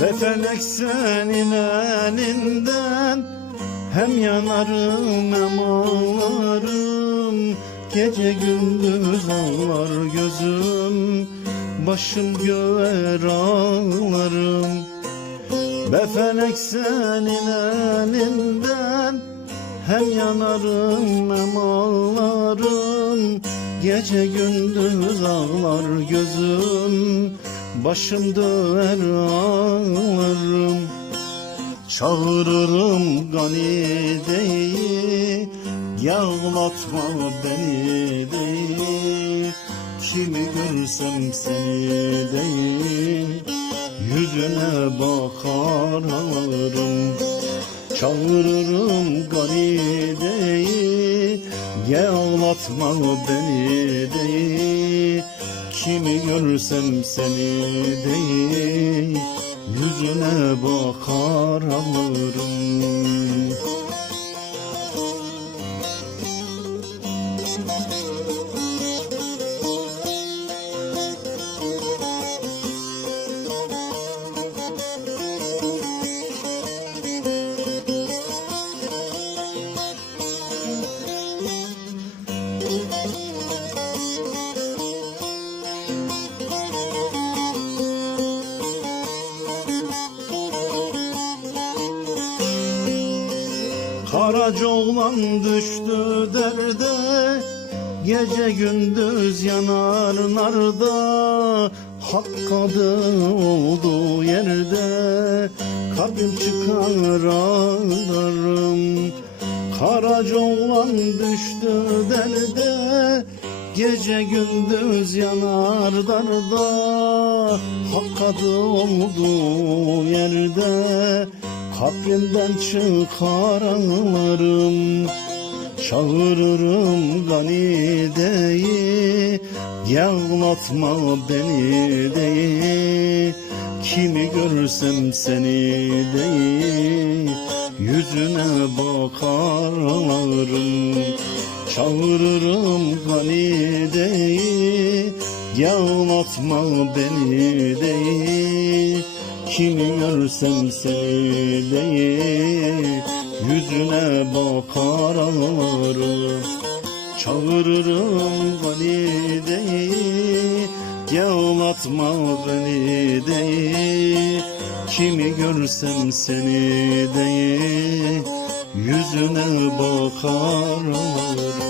Ve felek senin elinden Hem yanarım hem ağlarım. Gece gündüz ağlar gözüm Başım göğer ağlarım. Be felek senin elinden Hem yanarım hem ağlarım. Gece gündüz ağlar gözüm Başım döver ağlarım Çağırırım ganideyi Yağlatma beni değil Kimi görsem seni değil. Yüzüne bakar ağlarım Çağırırım ganideyi Yağlatma beni değil Kimi görsem seni değil Yüzüne bakar ağlarım Karaca oğlan düştü derde Gece gündüz yanar narda. Hak kadın olduğu yerde Kalbim çıkar ağlarım. Karaca oğlan düştü derde Gece gündüz yanar darda. Hak adı olduğu yerde Kalbimden çıkar ağlarım Çağırırım ganideyi Yağlatma beni değil Kimi görsem seni değil. Yüzüne bakar ağlarım Çağırırım ganideyi Yağlatma beni değil Kimi görsem seni değil Yüzüne bakar ağlarım Çağırırım valideyi Yağlatma beni değil. Kimi görsem seni değil Yüzüne bakar ağlarım